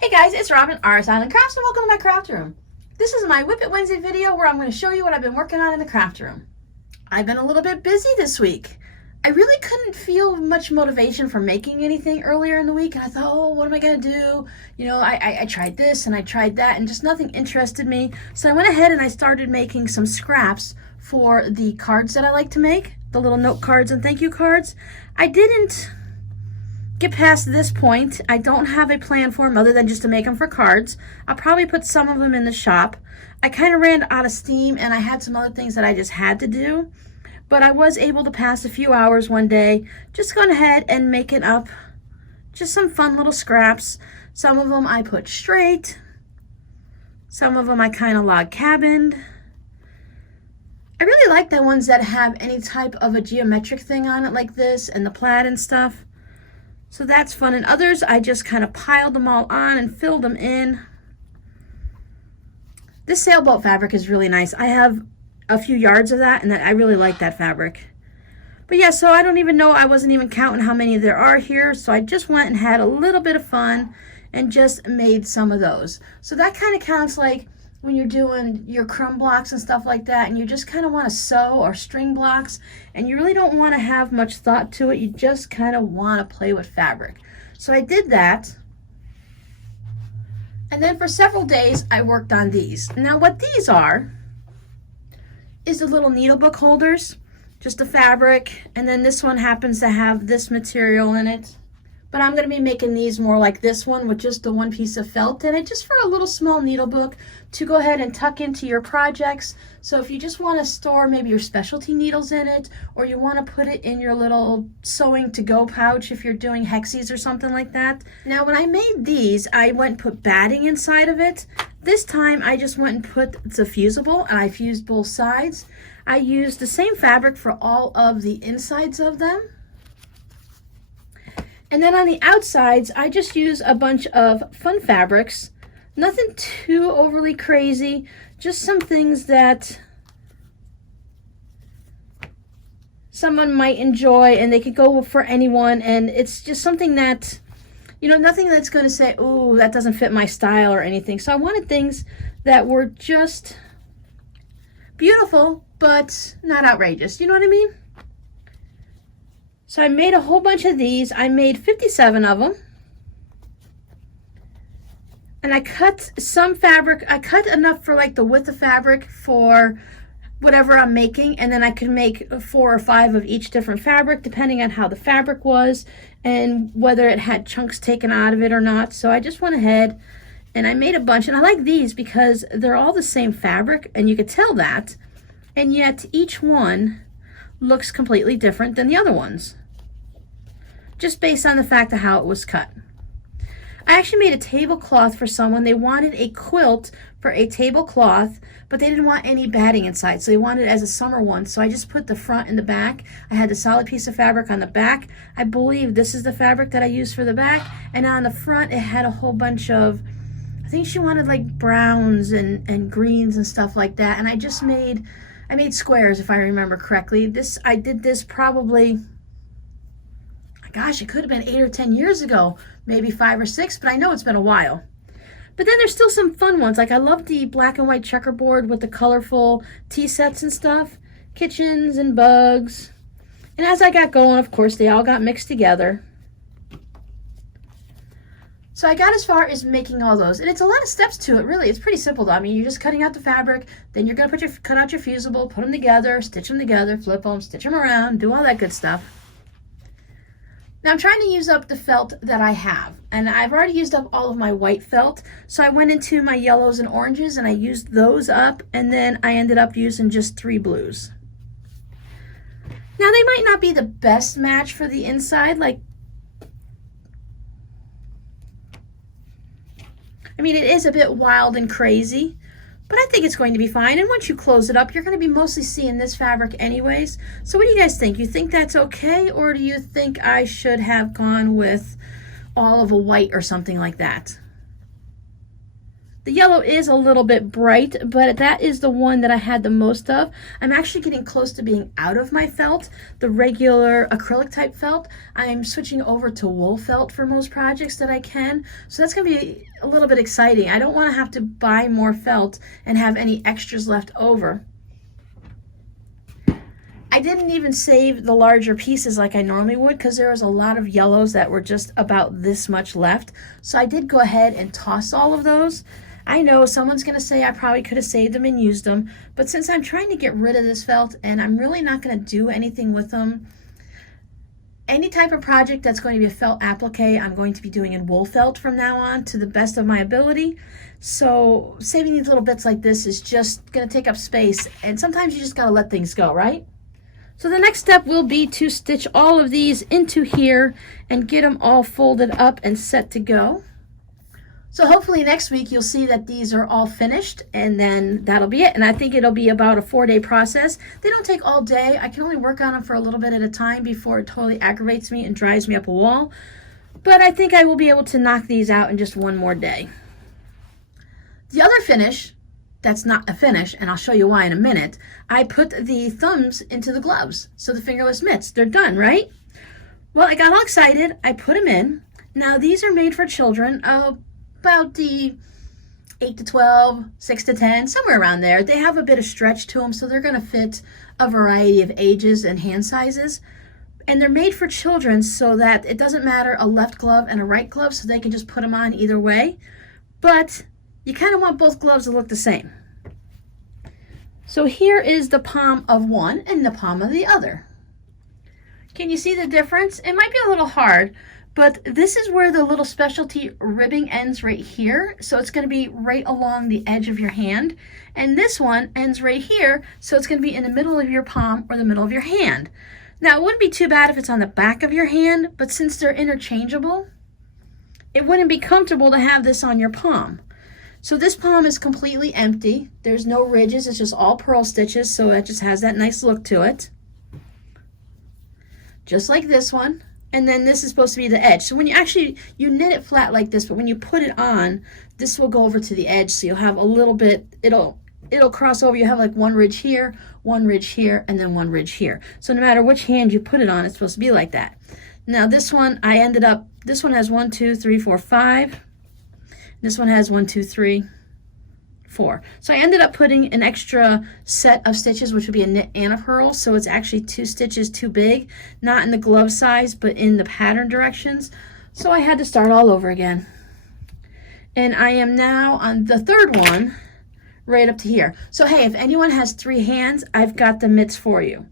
Hey guys, it's Robin, RsIslandCrafts, and welcome to my craft room. This is my Whip It Wednesday video where I'm going to show you what I've been working on in the craft room. I've been a little bit busy this week. I really couldn't feel much motivation for making anything earlier in the week, and I thought, oh, what am I going to do? You know, I tried this and I tried that, and just nothing interested me. So I went ahead and I started making some scraps for the cards that I like to make, the little note cards and thank you cards. I didn't get past this point. I don't have a plan for them other than just to make them for cards. I'll probably put some of them in the shop. I kind of ran out of steam and I had some other things that I just had to do, but I was able to pass a few hours one day just going ahead and making up just some fun little scraps. Some of them I put straight, some of them I kind of log cabined. I really like the ones that have any type of a geometric thing on it like this and the plaid and stuff. So that's fun. And others, I just kind of piled them all on and filled them in. This sailboat fabric is really nice. I have a few yards of that, and I really like that fabric. But yeah, so I don't even know, I wasn't even counting how many there are here. So I just went and had a little bit of fun and just made some of those. So that kind of counts like when you're doing your crumb blocks and stuff like that, and you just kind of want to sew, or string blocks, and you really don't want to have much thought to it. You just kind of want to play with fabric. So I did that. And then for several days, I worked on these. Now what these are is the little needle book holders, just the fabric, and then this one happens to have this material in it. But I'm going to be making these more like this one with just the one piece of felt in it, just for a little small needle book to go ahead and tuck into your projects. So if you just want to store maybe your specialty needles in it, or you want to put it in your little sewing to go pouch if you're doing hexies or something like that. Now when I made these, I went and put batting inside of it. This time I just went and put the fusible, and I fused both sides. I used the same fabric for all of the insides of them. And then on the outsides, I just use a bunch of fun fabrics. Nothing too overly crazy, just some things that someone might enjoy and they could go for anyone. And it's just something that, you know, nothing that's going to say, ooh, that doesn't fit my style or anything. So I wanted things that were just beautiful, but not outrageous. You know what I mean? So I made a whole bunch of these. I made 57 of them. And I cut some fabric. I cut enough for like the width of fabric for whatever I'm making. And then I could make 4 or 5 of each different fabric depending on how the fabric was and whether it had chunks taken out of it or not. So I just went ahead and I made a bunch. And I like these because they're all the same fabric and you could tell that. And yet each one looks completely different than the other ones, just based on the fact of how it was cut. I actually made a tablecloth for someone. They wanted a quilt for a tablecloth, but they didn't want any batting inside, so they wanted it as a summer one. So I just put the front and the back. I had the solid piece of fabric on the back. I believe this is the fabric that I used for the back, and on the front it had a whole bunch of, I think she wanted like browns and greens and stuff like that. And I made squares, if I remember correctly. I did this probably, gosh, it could have been 8 or 10 years ago, maybe 5 or 6, but I know it's been a while. But then there's still some fun ones. Like I love the black and white checkerboard with the colorful tea sets and stuff, kitchens and bugs. And as I got going, of course, they all got mixed together. So I got as far as making all those, and it's a lot of steps to it, really. It's pretty simple though. I mean, you're just cutting out the fabric, then you're gonna cut out your fusible, put them together, stitch them together, flip them, stitch them around, do all that good stuff. Now I'm trying to use up the felt that I have, and I've already used up all of my white felt, so I went into my yellows and oranges and I used those up, and then I ended up using just 3 blues. Now they might not be the best match for the inside, I mean, it is a bit wild and crazy, but I think it's going to be fine. And once you close it up, you're going to be mostly seeing this fabric anyways. So what do you guys think? You think that's okay? Or do you think I should have gone with all of a white or something like that? The yellow is a little bit bright, but that is the one that I had the most of. I'm actually getting close to being out of my felt, the regular acrylic type felt. I'm switching over to wool felt for most projects that I can. So that's gonna be a little bit exciting. I don't wanna have to buy more felt and have any extras left over. I didn't even save the larger pieces like I normally would because there was a lot of yellows that were just about this much left. So I did go ahead and toss all of those. I know someone's going to say I probably could have saved them and used them, but since I'm trying to get rid of this felt and I'm really not going to do anything with them, any type of project that's going to be a felt applique, I'm going to be doing in wool felt from now on to the best of my ability. So saving these little bits like this is just going to take up space, and sometimes you just got to let things go, right? So the next step will be to stitch all of these into here and get them all folded up and set to go. So hopefully next week you'll see that these are all finished, and then that'll be it. And I think it'll be about a 4-day process. They don't take all day. I can only work on them for a little bit at a time before it totally aggravates me and drives me up a wall. But I think I will be able to knock these out in just one more day. The other finish, that's not a finish, and I'll show you why in a minute. I put the thumbs into the gloves, so the fingerless mitts, they're done, right? Well, I got all excited. I put them in. Now, these are made for children, about the 8 to 12, 6 to 10, somewhere around there. They have a bit of stretch to them, so they're going to fit a variety of ages and hand sizes. And they're made for children so that it doesn't matter a left glove and a right glove, so they can just put them on either way. But you kind of want both gloves to look the same. So here is the palm of one and the palm of the other. Can you see the difference? It might be a little hard, but this is where the little specialty ribbing ends right here. So it's going to be right along the edge of your hand. And this one ends right here. So it's going to be in the middle of your palm or the middle of your hand. Now, it wouldn't be too bad if it's on the back of your hand, but since they're interchangeable, it wouldn't be comfortable to have this on your palm. So this palm is completely empty. There's no ridges. It's just all purl stitches. So it just has that nice look to it. Just like this one. And then this is supposed to be the edge. So when you knit it flat like this, but when you put it on, this will go over to the edge. So you'll have a little bit, it'll cross over. You have like one ridge here, and then one ridge here. So no matter which hand you put it on, it's supposed to be like that. Now this one, this one has 1, 2, 3, 4, 5. This one has 1, 2, 3, 4. So I ended up putting an extra set of stitches, which would be a knit and a purl. So it's actually 2 stitches too big, not in the glove size, but in the pattern directions. So I had to start all over again. And I am now on the third one, right up to here. So hey, if anyone has 3 hands, I've got the mitts for you.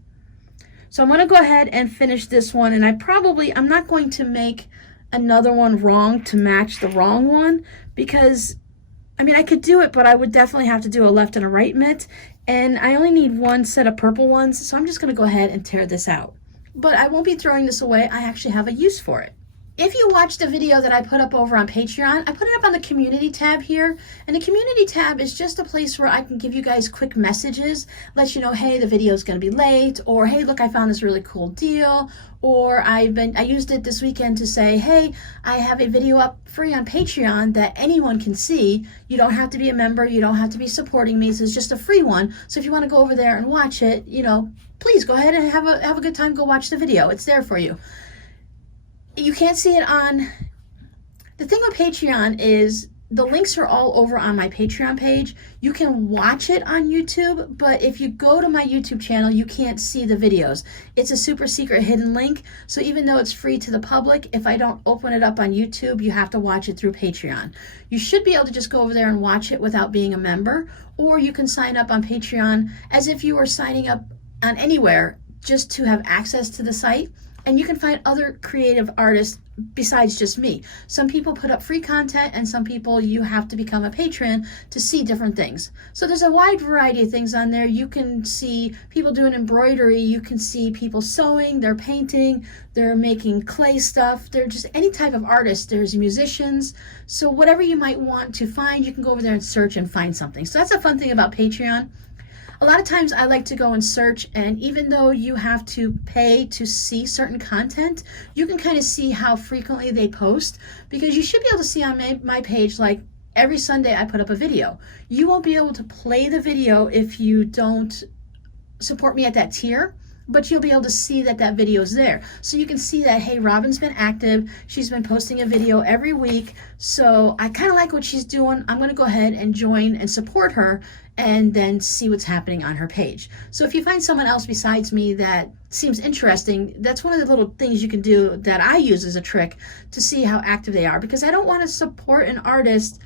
So I'm going to go ahead and finish this one, and I'm not going to make another one wrong to match the wrong one, because I mean, I could do it, but I would definitely have to do a left and a right mitt, and I only need one set of purple ones, so I'm just going to go ahead and tear this out. But I won't be throwing this away. I actually have a use for it. If you watched a video that I put up over on Patreon, I put it up on the community tab here. And the community tab is just a place where I can give you guys quick messages, let you know, hey, the video is going to be late, or hey, look, I found this really cool deal, or I used it this weekend to say, hey, I have a video up free on Patreon that anyone can see. You don't have to be a member, you don't have to be supporting me, so it's just a free one. So if you want to go over there and watch it, you know, please go ahead and have a good time, go watch the video. It's there for you. You can't see it on, the thing with Patreon is the links are all over on my Patreon page. You can watch it on YouTube, but if you go to my YouTube channel, you can't see the videos. It's a super secret hidden link, so even though it's free to the public, if I don't open it up on YouTube, you have to watch it through Patreon. You should be able to just go over there and watch it without being a member, or you can sign up on Patreon as if you were signing up on anywhere just to have access to the site. And you can find other creative artists besides just me. Some people put up free content, and some people you have to become a patron to see different things. So there's a wide variety of things on there. You can see people doing embroidery, you can see people sewing, they're painting, they're making clay stuff, they're just any type of artist. There's musicians. So whatever you might want to find, you can go over there and search and find something. So that's a fun thing about Patreon. A lot of times I like to go and search, and even though you have to pay to see certain content, you can kind of see how frequently they post, because you should be able to see on my page, like every Sunday I put up a video. You won't be able to play the video if you don't support me at that tier, but you'll be able to see that that video is there. So you can see that, hey, Robin's been active. She's been posting a video every week. So I kind of like what she's doing. I'm going to go ahead and join and support her and then see what's happening on her page. So if you find someone else besides me that seems interesting, that's one of the little things you can do that I use as a trick to see how active they are, because I don't want to support an artist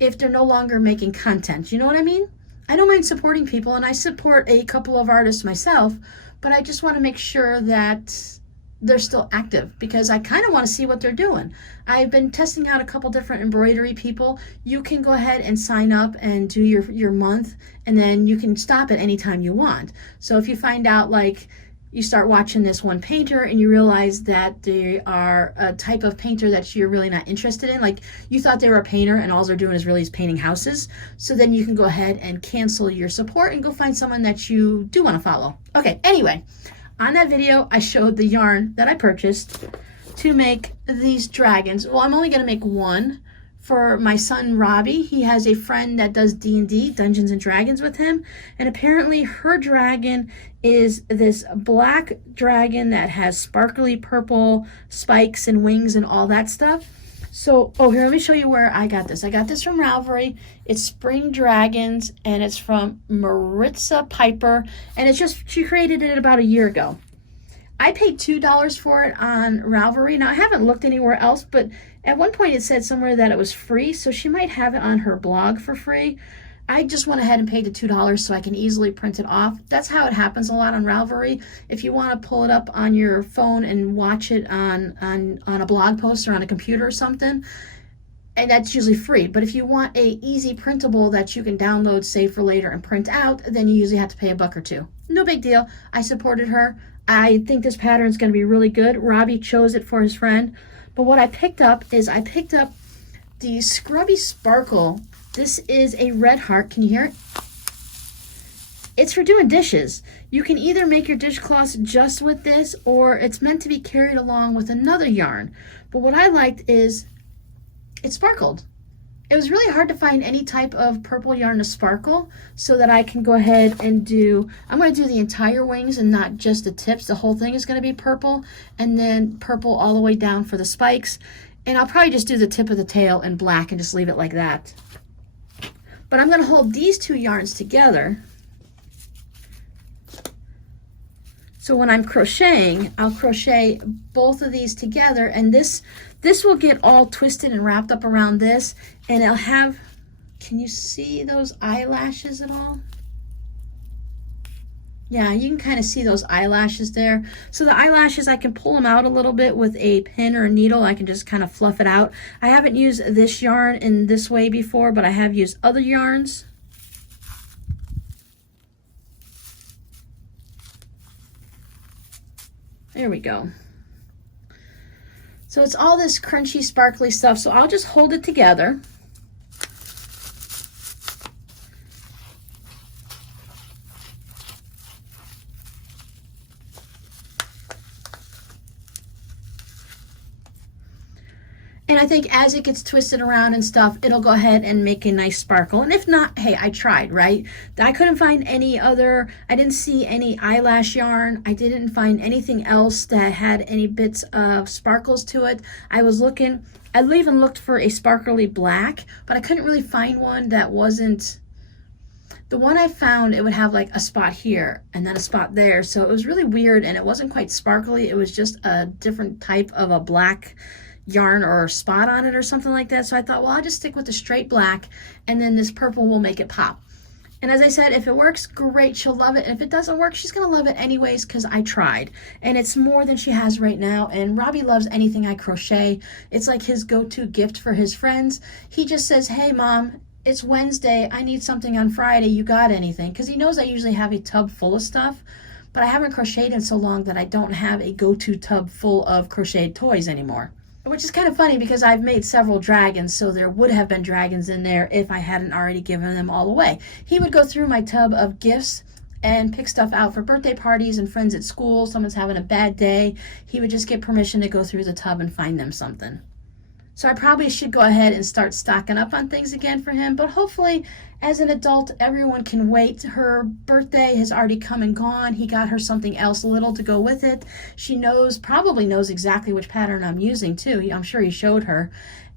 if they're no longer making content. You know what I mean? I don't mind supporting people, and I support a couple of artists myself, but I just want to make sure that they're still active, because I kind of want to see what they're doing. I've been testing out a couple different embroidery people. You can go ahead and sign up and do your month, and then you can stop at any time you want. So if you find out, like, you start watching this one painter and you realize that they are a type of painter that you're really not interested in, like you thought they were a painter and all they're doing is really painting houses, so then you can go ahead and cancel your support and go find someone that you do want to follow. Okay, anyway, on that video I showed the yarn that I purchased to make these dragons. Well, I'm only going to make one for my son Robbie. He has a friend that does D&D, Dungeons and Dragons, with him, and apparently her dragon is this black dragon that has sparkly purple spikes and wings and all that stuff. So, oh, here, let me show you where I got this. I got this from Ravelry. It's Spring Dragons, and it's from Maritza Piper, and it's just, she created it about a year ago. I paid $2 for it on Ravelry. Now, I haven't looked anywhere else, but at one point it said somewhere that it was free, so she might have it on her blog for free. I just went ahead and paid the $2 so I can easily print it off. That's how it happens a lot on Ravelry. If you want to pull it up on your phone and watch it on a blog post or on a computer or something, and that's usually free. But if you want a easy printable that you can download, save for later, and print out, then you usually have to pay $1 or $2. No big deal. I supported her. I think this pattern is going to be really good. Robbie chose it for his friend. But what I picked up is I picked up the Scrubby Sparkle. This is a red heart. Can you hear it? It's for doing dishes. You can either make your dishcloths just with this, or it's meant to be carried along with another yarn. But what I liked is it sparkled. It was really hard to find any type of purple yarn to sparkle, so that I can go ahead and do, I'm going to do the entire wings and not just the tips. The whole thing is going to be purple, and then purple all the way down for the spikes. And I'll probably just do the tip of the tail in black and just leave it like that. But I'm going to hold these two yarns together. So when I'm crocheting, I'll crochet both of these together, and this will get all twisted and wrapped up around this, and I'll have, can you see those eyelashes at all? Yeah, you can kind of see those eyelashes there. So the eyelashes, I can pull them out a little bit with a pin or a needle. I can just kind of fluff it out. I haven't used this yarn in this way before, but I have used other yarns. There we go. So it's all this crunchy, sparkly stuff. So I'll just hold it together. And I think as it gets twisted around and stuff, it'll go ahead and make a nice sparkle. And if not, hey, I tried, right? I couldn't find any other, I didn't see any eyelash yarn. I didn't find anything else that had any bits of sparkles to it. I was looking, I even looked for a sparkly black, but I couldn't really find one that wasn't, the one I found, it would have like a spot here and then a spot there. So it was really weird, and it wasn't quite sparkly. It was just a different type of a black yarn or spot on it or something like that. So I thought, well, I'll just stick with the straight black, and then this purple will make it pop. And as I said, if it works, great, she'll love it. And if it doesn't work, she's gonna love it anyways, because I tried. And it's more than she has right now. And Robbie loves anything I crochet. It's like his go-to gift for his friends. He just says, hey Mom, it's Wednesday, I need something on Friday, you got anything? Because he knows I usually have a tub full of stuff, but I haven't crocheted in so long that I don't have a go-to tub full of crocheted toys anymore. Which is kind of funny, because I've made several dragons, so there would have been dragons in there if I hadn't already given them all away. He would go through my tub of gifts and pick stuff out for birthday parties and friends at school. Someone's having a bad day, he would just get permission to go through the tub and find them something. So I probably should go ahead and start stocking up on things again for him. But hopefully, as an adult, everyone can wait. Her birthday has already come and gone. He got her something else little to go with it. She probably knows exactly which pattern I'm using too. I'm sure he showed her.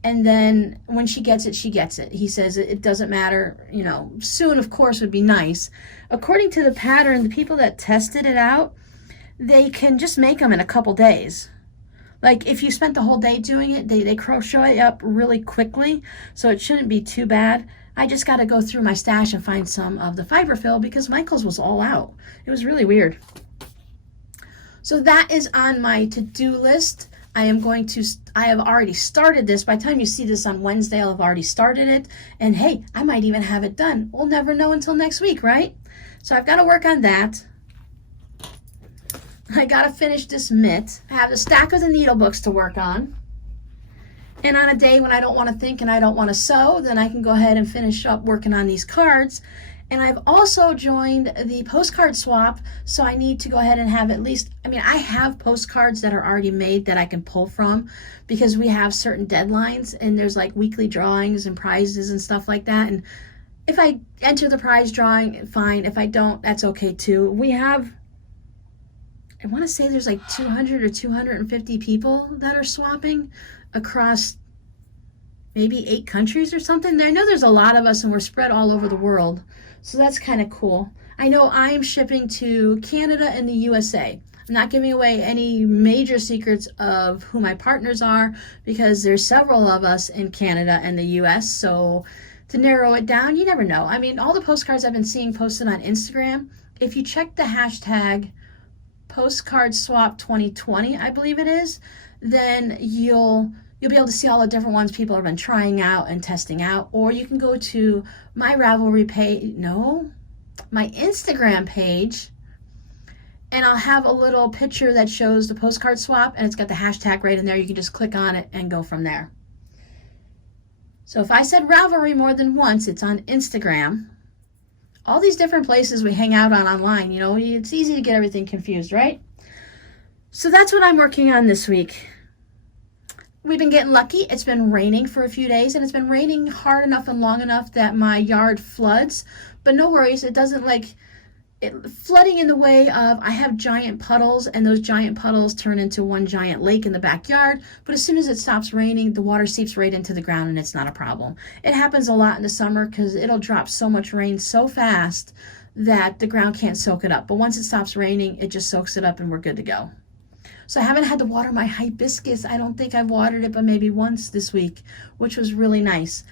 And then when she gets it, she gets it. He says it doesn't matter, you know, soon, of course, would be nice. According to the pattern, the people that tested it out, they can just make them in a couple days. Like if you spent the whole day doing it, they crochet it up really quickly, so it shouldn't be too bad. I just got to go through my stash and find some of the fiber fill because Michael's was all out. It was really weird. So that is on my to-do list. I have already started this. By the time you see this on Wednesday, I'll have already started it. And hey, I might even have it done. We'll never know until next week, right? So I've got to work on that. I gotta finish this mitt. I have a stack of the needle books to work on. And on a day when I don't want to think and I don't want to sew, then I can go ahead and finish up working on these cards. And I've also joined the Postcard Swap, so I need to go ahead and have at least, I have postcards that are already made that I can pull from because we have certain deadlines and there's like weekly drawings and prizes and stuff like that. And if I enter the prize drawing, fine. If I don't, that's okay too. We have, I want to say there's like 200 or 250 people that are swapping across maybe 8 countries or something. I know there's a lot of us and we're spread all over the world. So that's kind of cool. I know I am shipping to Canada and the USA. I'm not giving away any major secrets of who my partners are because there's several of us in Canada and the US. So to narrow it down, you never know. All the postcards I've been seeing posted on Instagram, if you check the hashtag Postcard Swap 2020, I believe it is, then you'll be able to see all the different ones people have been trying out and testing out. Or you can go to my Ravelry page, my Instagram page, and I'll have a little picture that shows the Postcard Swap, and it's got the hashtag right in there. You can just click on it and go from there. So if I said Ravelry more than once, it's on Instagram. All these different places we hang out on online, it's easy to get everything confused, right? So that's what I'm working on this week. We've been getting lucky. It's been raining for a few days, and it's been raining hard enough and long enough that my yard floods. But no worries, it doesn't flooding in the way of, I have giant puddles, and those giant puddles turn into one giant lake in the backyard. But as soon as it stops raining, the water seeps right into the ground, and it's not a problem. It happens a lot in the summer because it'll drop so much rain so fast that the ground can't soak it up. But once it stops raining, it just soaks it up and we're good to go. So I haven't had to water my hibiscus. I don't think I've watered it but maybe once this week, which was really nice.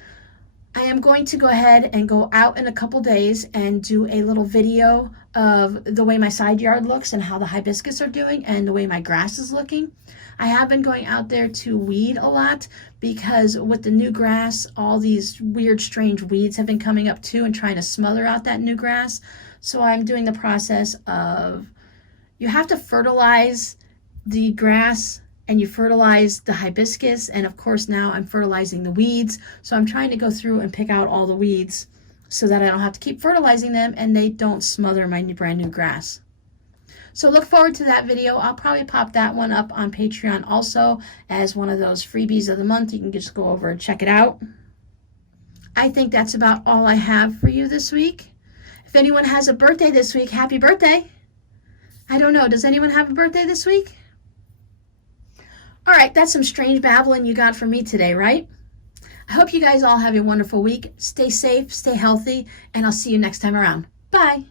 I am going to go ahead and go out in a couple days and do a little video of the way my side yard looks and how the hibiscus are doing and the way my grass is looking. I have been going out there to weed a lot because with the new grass, all these weird, strange weeds have been coming up too and trying to smother out that new grass. So I'm doing the process of, you have to fertilize the grass and you fertilize the hibiscus, and of course now I'm fertilizing the weeds. So I'm trying to go through and pick out all the weeds so that I don't have to keep fertilizing them and they don't smother my brand new grass. So look forward to that video. I'll probably pop that one up on Patreon also as one of those freebies of the month. You can just go over and check it out. I think that's about all I have for you this week. If anyone has a birthday this week, happy birthday. I don't know, does anyone have a birthday this week? All right, that's some strange babbling you got from me today, right? I hope you guys all have a wonderful week. Stay safe, stay healthy, and I'll see you next time around. Bye.